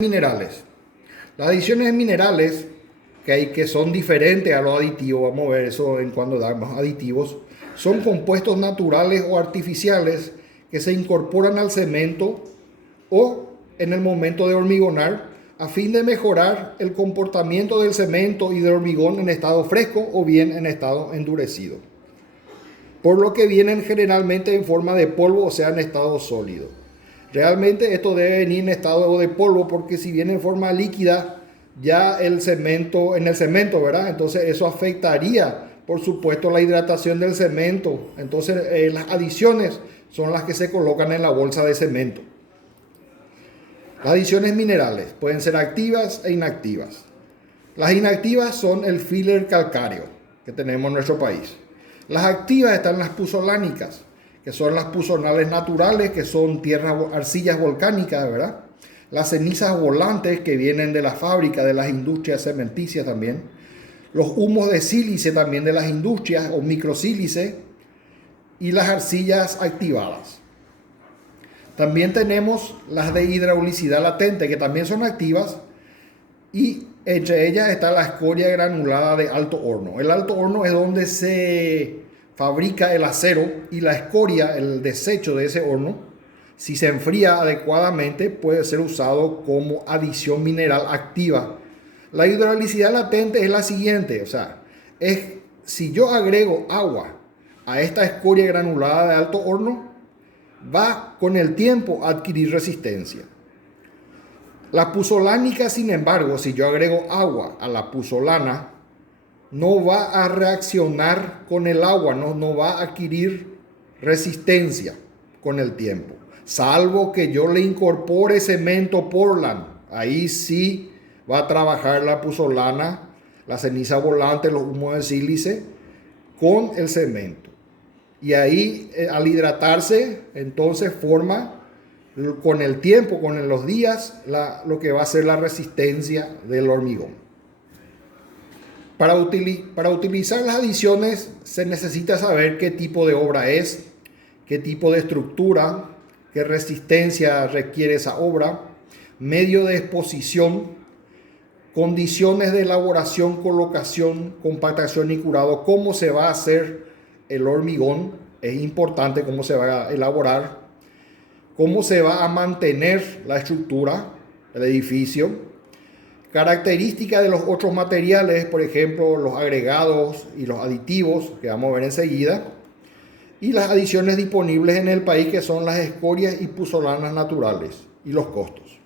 Minerales. Las adiciones minerales que son diferentes a los aditivos, vamos a ver eso en cuando damos aditivos, son compuestos naturales o artificiales que se incorporan al cemento o en el momento de hormigonar a fin de mejorar el comportamiento del cemento y del hormigón en estado fresco o bien en estado endurecido. Por lo que vienen generalmente en forma de polvo, o sea, en estado sólido. Realmente esto debe venir en estado de polvo porque si viene en forma líquida, ya el cemento, en el cemento, ¿verdad? Entonces eso afectaría, por supuesto, la hidratación del cemento. Entonces las adiciones son las que se colocan en la bolsa de cemento. Las adiciones minerales pueden ser activas e inactivas. Las inactivas son el filler calcáreo que tenemos en nuestro país. Las activas están las puzolánicas, que son las puzonales naturales, que son arcillas volcánicas, ¿verdad? Las cenizas volantes que vienen de la fábrica, de las industrias cementicias también. Los humos de sílice también de las industrias o microsílice. Y las arcillas activadas. También tenemos las de hidraulicidad latente, que también son activas. Y entre ellas está la escoria granulada de alto horno. El alto horno es donde se fabrica el acero y la escoria, el desecho de ese horno, si se enfría adecuadamente, puede ser usado como adición mineral activa. La hidraulicidad latente es la siguiente, o sea, es si yo agrego agua a esta escoria granulada de alto horno, va con el tiempo a adquirir resistencia. La puzolánica, sin embargo, si yo agrego agua a la puzolana, no va a reaccionar con el agua, no va a adquirir resistencia con el tiempo. Salvo que yo le incorpore cemento Portland. Ahí sí va a trabajar la puzolana, la ceniza volante, los humos de sílice con el cemento. Y ahí al hidratarse, entonces forma con el tiempo, con los días, lo que va a ser la resistencia del hormigón. Para utilizar las adiciones se necesita saber qué tipo de obra es, qué tipo de estructura, qué resistencia requiere esa obra, medio de exposición, condiciones de elaboración, colocación, compactación y curado, cómo se va a hacer el hormigón, es importante cómo se va a elaborar, cómo se va a mantener la estructura, el edificio, características de los otros materiales, por ejemplo, los agregados y los aditivos, que vamos a ver enseguida, y las adiciones disponibles en el país, que son las escorias y puzolanas naturales, y los costos.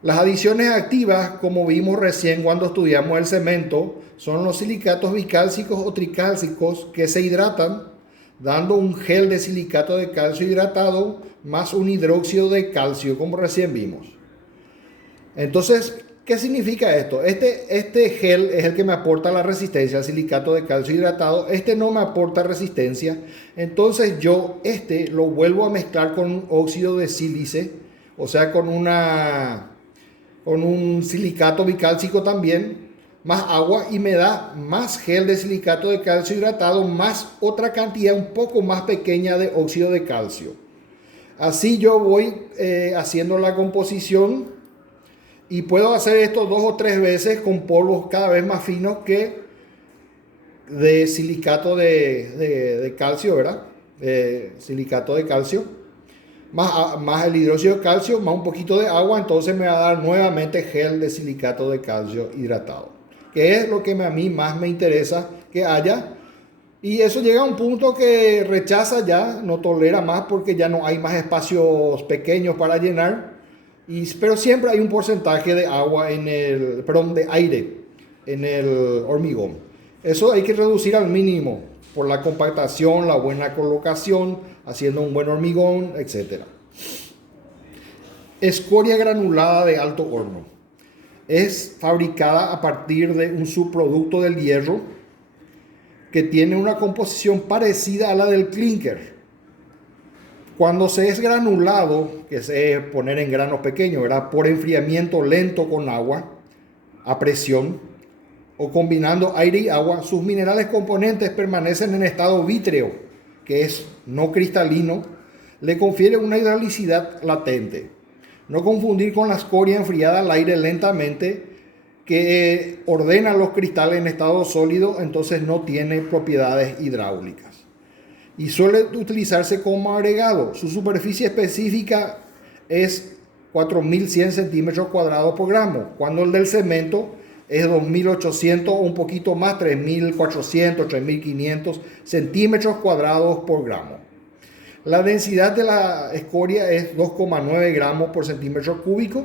Las adiciones activas, como vimos recién cuando estudiamos el cemento, son los silicatos bicálcicos o tricálcicos que se hidratan dando un gel de silicato de calcio hidratado más un hidróxido de calcio, como recién vimos. Entonces, ¿qué significa esto? Este gel es el que me aporta la resistencia, el silicato de calcio hidratado. Este no me aporta resistencia. Entonces yo lo vuelvo a mezclar con un óxido de sílice, o sea, con un silicato bicálcico también, más agua, y me da más gel de silicato de calcio hidratado, más otra cantidad un poco más pequeña de óxido de calcio. Así yo voy haciendo la composición y puedo hacer esto 2 o 3 veces con polvos cada vez más finos que de silicato de calcio, ¿verdad? Silicato de calcio, más el hidróxido de calcio, más un poquito de agua, entonces me va a dar nuevamente gel de silicato de calcio hidratado, que es lo que a mí más me interesa que haya. Y eso llega a un punto que rechaza ya, no tolera más porque ya no hay más espacios pequeños para llenar. Pero siempre hay un porcentaje de de aire en el hormigón. Eso hay que reducir al mínimo por la compactación, la buena colocación, haciendo un buen hormigón, etc. Escoria granulada de alto horno. Es fabricada a partir de un subproducto del hierro que tiene una composición parecida a la del clinker. Cuando se es granulado, que se poner en granos pequeños, ¿verdad? Por enfriamiento lento con agua, a presión, o combinando aire y agua, sus minerales componentes permanecen en estado vítreo, que es no cristalino, le confiere una hidraulicidad latente. No confundir con la escoria enfriada al aire lentamente, que ordena los cristales en estado sólido, entonces no tiene propiedades hidráulicas. Y suele utilizarse como agregado. Su superficie específica es 4.100 centímetros cuadrados por gramo, cuando el del cemento es 2.800 o un poquito más, 3.400, 3.500 centímetros cuadrados por gramo. La densidad de la escoria es 2,9 gramos por centímetro cúbico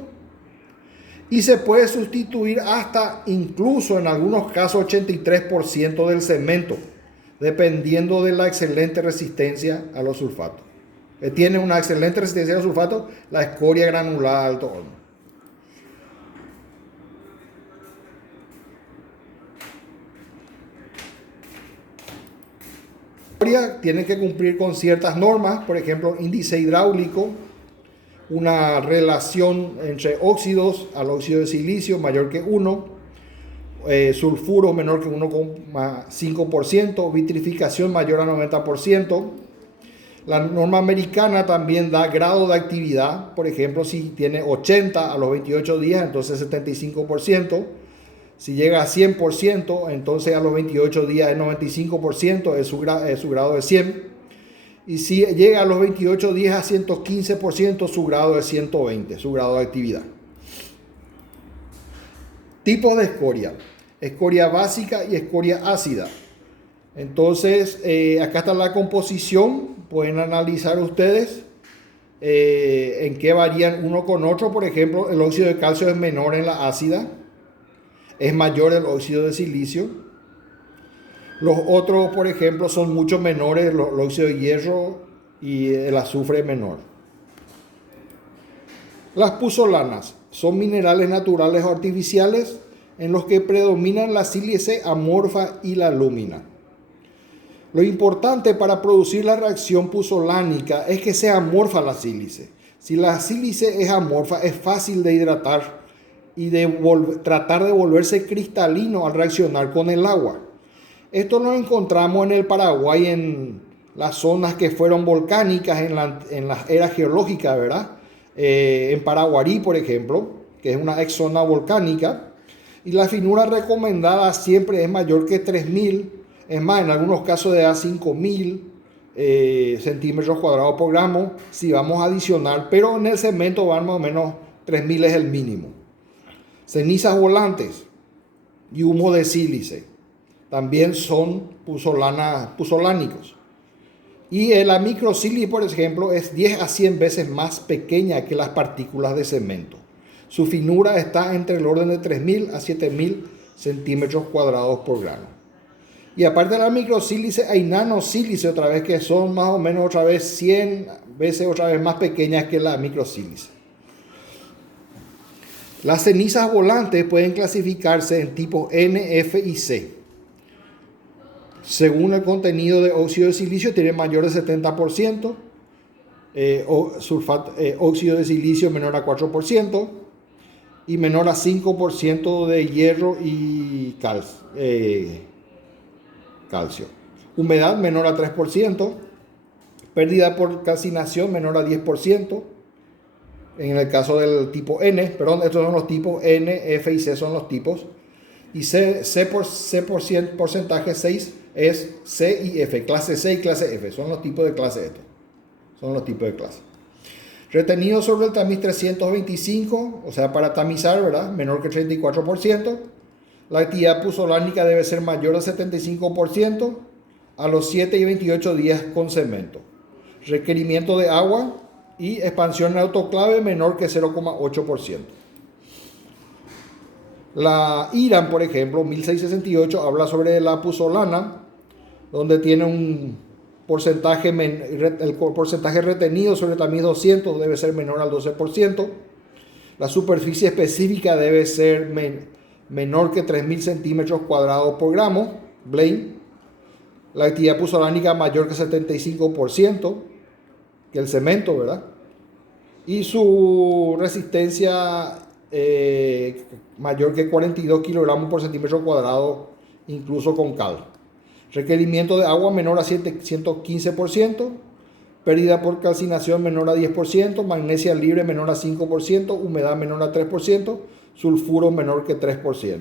y se puede sustituir hasta, incluso en algunos casos, 83% del cemento, dependiendo de la excelente resistencia a los sulfatos. Tiene una excelente resistencia a los sulfatos la escoria granulada de alto horno. Tiene que cumplir con ciertas normas, por ejemplo, índice hidráulico, una relación entre óxidos al óxido de silicio mayor que 1, sulfuro menor que 1,5%, vitrificación mayor a 90%. La norma americana también da grado de actividad, por ejemplo, si tiene 80 a los 28 días, entonces 75%. Si llega a 100%, entonces a los 28 días es 95%, es su grado de 100. Y si llega a los 28 días a 115%, su grado es 120, su grado de actividad. Tipos de escoria. Escoria básica y escoria ácida. Entonces, acá está la composición. Pueden analizar ustedes en qué varían uno con otro. Por ejemplo, el óxido de calcio es menor en la ácida. Es mayor el óxido de silicio. Los otros, por ejemplo, son mucho menores, el óxido de hierro y el azufre menor. Las puzolanas son minerales naturales o artificiales en los que predominan la sílice amorfa y la lúmina. Lo importante para producir la reacción puzolánica es que sea amorfa la sílice. Si la sílice es amorfa, es fácil de hidratar y tratar de volverse cristalino al reaccionar con el agua. Esto lo encontramos en el Paraguay, en las zonas que fueron volcánicas en la era geológica, ¿verdad? En Paraguarí, por ejemplo, que es una ex zona volcánica, y la finura recomendada siempre es mayor que 3.000, es más, en algunos casos de a 5.000 centímetros cuadrados por gramo, si vamos a adicionar, pero en el cemento van más o menos 3.000 es el mínimo. Cenizas volantes y humo de sílice también son puzolánicos. Y la microsílice, por ejemplo, es 10 a 100 veces más pequeña que las partículas de cemento. Su finura está entre el orden de 3.000 a 7.000 centímetros cuadrados por grano. Y aparte de la microsílice, hay nanosílice otra vez, que son más o menos otra vez 100 veces otra vez más pequeñas que la microsílice. Las cenizas volantes pueden clasificarse en tipos N, F y C. Según el contenido de óxido de silicio, tiene mayor de 70%, óxido de silicio menor a 4% y menor a 5% de hierro y calcio. Humedad menor a 3%, pérdida por calcinación menor a 10%. En el caso del tipo N, perdón, estos son los tipos N, F y C son los tipos. Y porcentaje 6 es C y F, clase C y clase F, son los tipos de clase estos. Son los tipos de clase. Retenido sobre el tamiz 325, o sea, para tamizar, ¿verdad? Menor que 34%. La actividad puzolánica debe ser mayor al 75% a los 7 y 28 días con cemento. Requerimiento de agua y expansión en autoclave menor que 0,8%. La IRAN, por ejemplo, 1668, habla sobre la puzolana, donde tiene un porcentaje, el porcentaje retenido sobre el tamiz 200 debe ser menor al 12%. La superficie específica debe ser menor que 3.000 centímetros cuadrados por gramo, Blaine. La actividad puzolánica mayor que 75%, que el cemento, ¿verdad? Y su resistencia mayor que 42 kilogramos por centímetro cuadrado, incluso con cal. Requerimiento de agua menor a 115%. pérdida por calcinación menor a 10%, magnesia libre menor a 5%, humedad menor a 3%, sulfuro menor que 3%.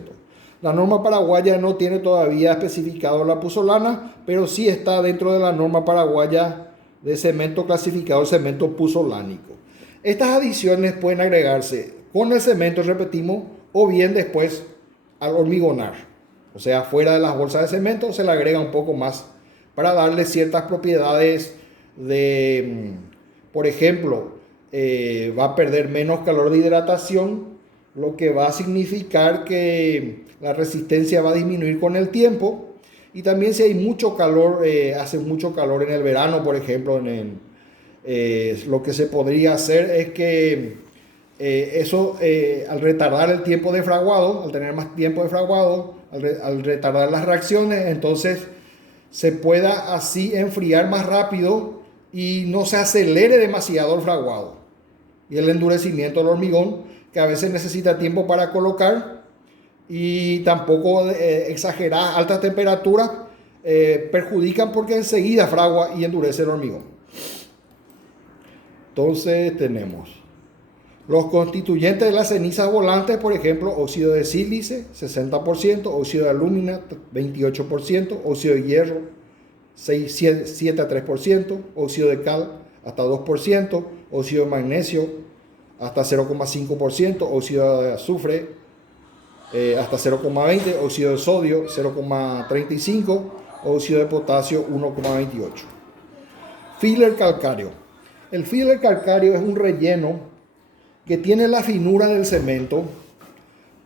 La norma paraguaya no tiene todavía especificado la puzolana, pero sí está dentro de la norma paraguaya de cemento clasificado cemento puzolánico. Estas adiciones pueden agregarse con el cemento, repetimos, o bien después al hormigonar. O sea, fuera de las bolsas de cemento se le agrega un poco más para darle ciertas propiedades de, por ejemplo, va a perder menos calor de hidratación, lo que va a significar que la resistencia va a disminuir con el tiempo. Y también si hay mucho calor, hace mucho calor en el verano, por ejemplo, lo que se podría hacer es que al retardar el tiempo de fraguado, al tener más tiempo de fraguado, al retardar las reacciones, entonces se pueda así enfriar más rápido y no se acelere demasiado el fraguado y el endurecimiento del hormigón, que a veces necesita tiempo para colocar, y tampoco exagerar altas temperaturas perjudican porque enseguida fragua y endurece el hormigón. Entonces tenemos los constituyentes de las cenizas volantes, por ejemplo, óxido de sílice 60%, óxido de alúmina 28%, óxido de hierro 7 a 3%, óxido de cal hasta 2%, óxido de magnesio hasta 0,5%, óxido de azufre hasta 0,20, óxido de sodio 0,35, óxido de potasio 1,28. Filler calcáreo. El filler calcáreo es un relleno que tiene la finura del cemento,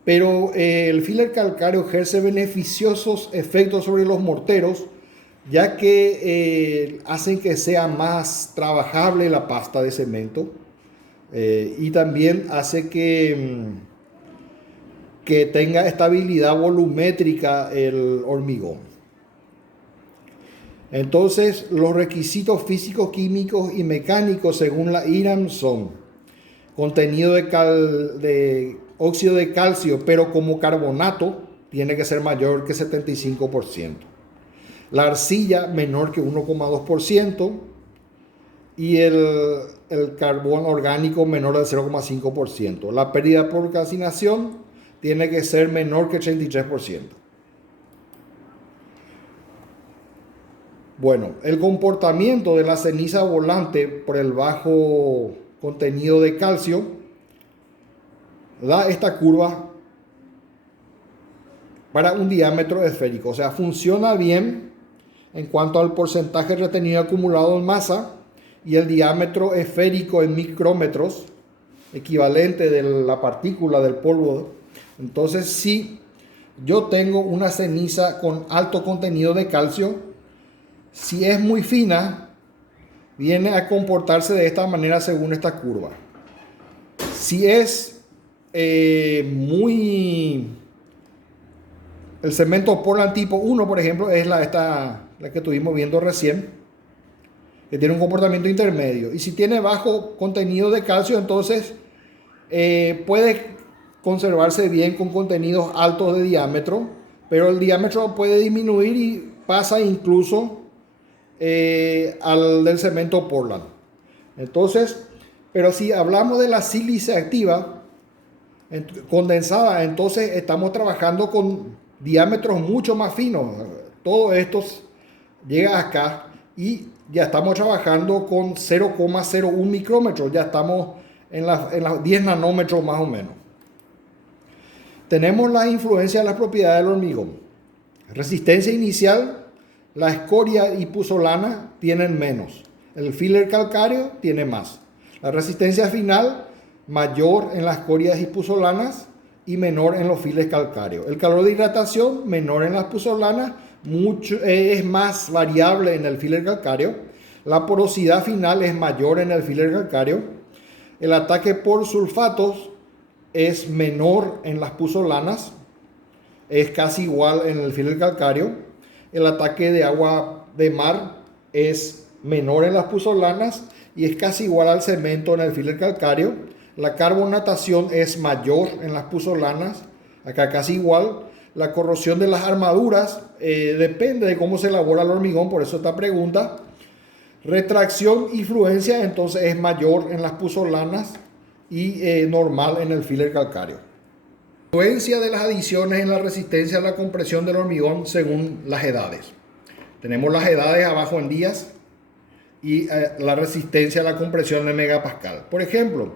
pero el filler calcáreo ejerce beneficiosos efectos sobre los morteros, ya que hacen que sea más trabajable la pasta de cemento, y también hace que tenga estabilidad volumétrica el hormigón. Entonces, los requisitos físicos, químicos y mecánicos según la IRAM son contenido de óxido de calcio, pero como carbonato, tiene que ser mayor que 75%. La arcilla menor que 1,2% y el carbón orgánico menor del 0,5%. La pérdida por calcinación tiene que ser menor que 33%. Bueno, el comportamiento de la ceniza volante por el bajo contenido de calcio da esta curva para un diámetro esférico. O sea, funciona bien en cuanto al porcentaje retenido acumulado en masa y el diámetro esférico en micrómetros, equivalente de la partícula del polvo. Entonces, si yo tengo una ceniza con alto contenido de calcio, si es muy fina, viene a comportarse de esta manera según esta curva. Si es el cemento Portland tipo 1, por ejemplo, es la que estuvimos viendo recién, que tiene un comportamiento intermedio. Y si tiene bajo contenido de calcio, entonces puede conservarse bien con contenidos altos de diámetro, pero el diámetro puede disminuir y pasa incluso al del cemento Portland. Entonces, pero si hablamos de la sílice activa condensada, entonces estamos trabajando con diámetros mucho más finos. Todo esto llega acá y ya estamos trabajando con 0,01 micrómetros, ya estamos en las 10 nanómetros más o menos. Tenemos la influencia de las propiedades del hormigón. Resistencia inicial, la escoria y puzolana tienen menos. El filler calcáreo tiene más. La resistencia final, mayor en las escorias y puzolanas y menor en los fillers calcáreos. El calor de hidratación, menor en las puzolanas, es más variable en el filler calcáreo. La porosidad final es mayor en el filler calcáreo. El ataque por sulfatos es menor en las puzolanas, es casi igual en el filler calcáreo. El ataque de agua de mar es menor en las puzolanas y es casi igual al cemento en el filler calcáreo. La carbonatación es mayor en las puzolanas, acá casi igual. La corrosión de las armaduras depende de cómo se elabora el hormigón, por eso esta pregunta. Retracción y fluencia entonces es mayor en las puzolanas y normal en el filler calcáreo. Influencia de las adiciones en la resistencia a la compresión del hormigón según las edades. Tenemos las edades abajo en días y la resistencia a la compresión de megapascal. Por ejemplo,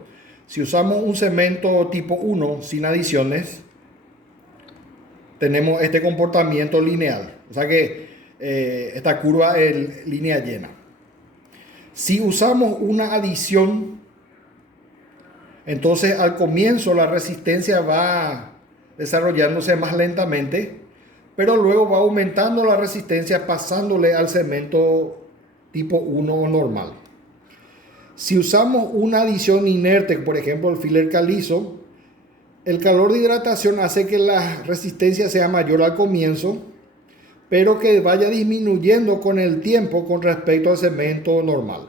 si usamos un cemento tipo 1 sin adiciones, tenemos este comportamiento lineal. O sea que esta curva es línea llena. Si usamos una adición, entonces al comienzo la resistencia va desarrollándose más lentamente, pero luego va aumentando la resistencia pasándole al cemento tipo 1 normal. Si usamos una adición inerte, por ejemplo el filler calizo, el calor de hidratación hace que la resistencia sea mayor al comienzo, pero que vaya disminuyendo con el tiempo con respecto al cemento normal.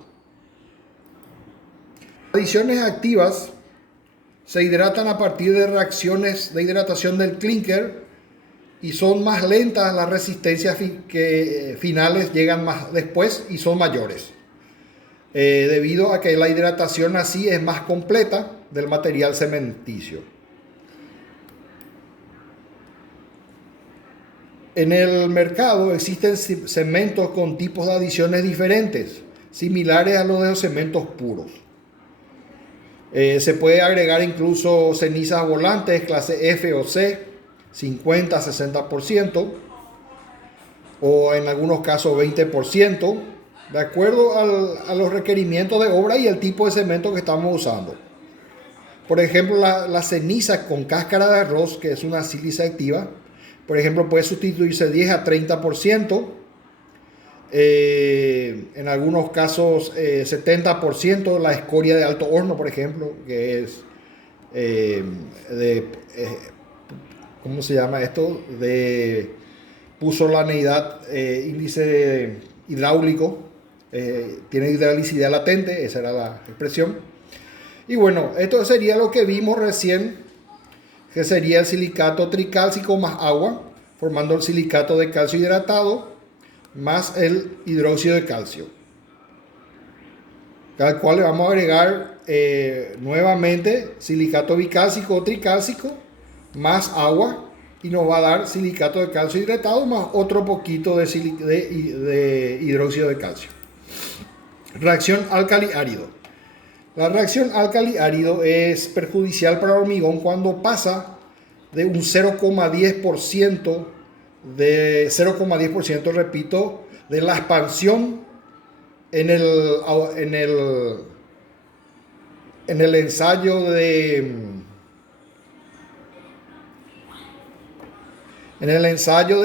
Adiciones activas se hidratan a partir de reacciones de hidratación del clinker y son más lentas, las resistencias finales llegan más después y son mayores. Debido a que la hidratación así es más completa del material cementicio. En el mercado existen cementos con tipos de adiciones diferentes, similares a los de los cementos puros. Se puede agregar incluso cenizas volantes clase F o C, 50-60%, o en algunos casos 20%, de acuerdo a los requerimientos de obra y el tipo de cemento que estamos usando. Por ejemplo, la ceniza con cáscara de arroz, que es una sílice activa, por ejemplo, puede sustituirse 10-30%, en algunos casos 70% la escoria de alto horno, por ejemplo, que es ¿cómo se llama esto? De puzolaneidad, índice hidráulico, tiene hidraulicidad latente, esa era la expresión. Y bueno, esto sería lo que vimos recién, que sería el silicato tricálcico más agua, formando el silicato de calcio hidratado, más el hidróxido de calcio, al cual le vamos a agregar nuevamente silicato bicálcico o tricálcico, más agua, y nos va a dar silicato de calcio hidratado, más otro poquito de hidróxido de calcio. Reacción álcali-árido. La reacción álcali-árido es perjudicial para el hormigón cuando pasa de un 0,10%, repito, de la expansión en el ensayo de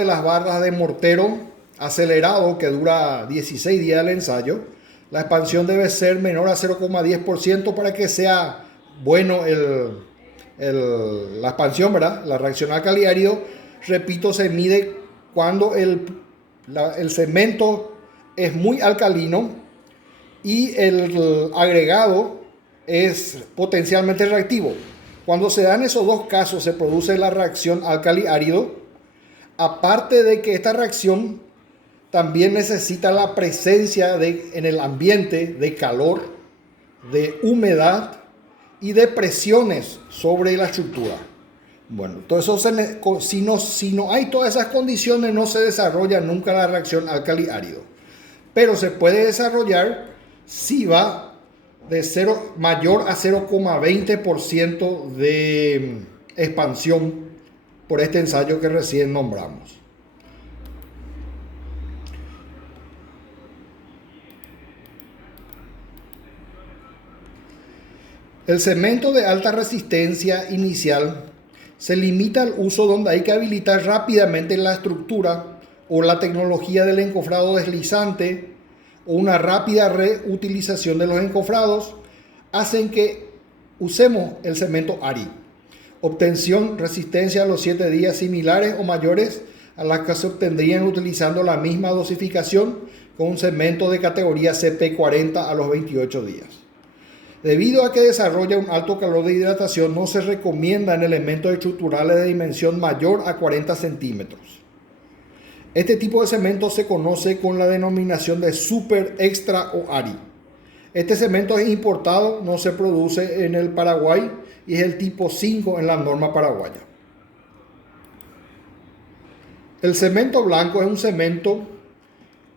las barras de mortero acelerado, que dura 16 días el ensayo. La expansión debe ser menor a 0,10% para que sea bueno la expansión, ¿verdad? La reacción álcali-árido, repito, se mide cuando el cemento es muy alcalino y el agregado es potencialmente reactivo. Cuando se dan esos dos casos, se produce la reacción álcali-árido. Aparte de que esta reacción también necesita la presencia en el ambiente de calor, de humedad y de presiones sobre la estructura. Bueno, todo eso si no hay todas esas condiciones, no se desarrolla nunca la reacción álcali-árido. Pero se puede desarrollar si va de mayor a 0,20% de expansión por este ensayo que recién nombramos. El cemento de alta resistencia inicial se limita al uso donde hay que habilitar rápidamente la estructura o la tecnología del encofrado deslizante o una rápida reutilización de los encofrados hacen que usemos el cemento ARI. Obtención, resistencia a los 7 días similares o mayores a las que se obtendrían utilizando la misma dosificación con un cemento de categoría CP40 a los 28 días. Debido a que desarrolla un alto calor de hidratación, no se recomienda en elementos estructurales de dimensión mayor a 40 centímetros. Este tipo de cemento se conoce con la denominación de super extra o ARI. Este cemento es importado, no se produce en el Paraguay y es el tipo 5 en la norma paraguaya. El cemento blanco es un cemento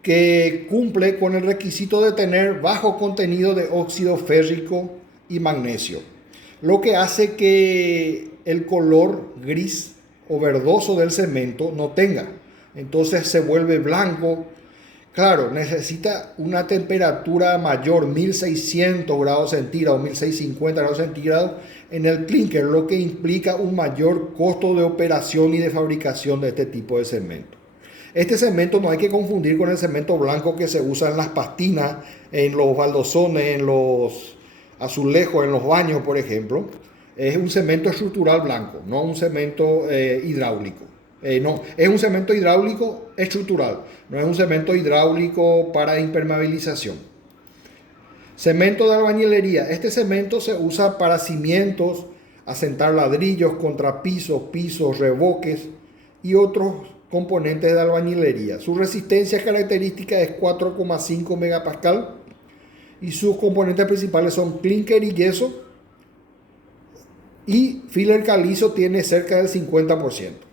que cumple con el requisito de tener bajo contenido de óxido férrico y magnesio, lo que hace que el color gris o verdoso del cemento no tenga. Entonces se vuelve blanco. Claro, necesita una temperatura mayor, 1600 grados centígrados, 1650 grados centígrados en el clinker, lo que implica un mayor costo de operación y de fabricación de este tipo de cemento. Este cemento no hay que confundir con el cemento blanco que se usa en las pastinas, en los baldosones, en los azulejos, en los baños, por ejemplo. Es un cemento estructural blanco, no un cemento hidráulico. No, es un cemento hidráulico estructural, no es un cemento hidráulico para impermeabilización. Cemento de albañilería. Este cemento se usa para cimientos, asentar ladrillos, contrapisos, pisos, revoques y otros componentes de albañilería. Su resistencia característica es 4,5 megapascal y sus componentes principales son clinker y yeso, y filler calizo tiene cerca del 50%.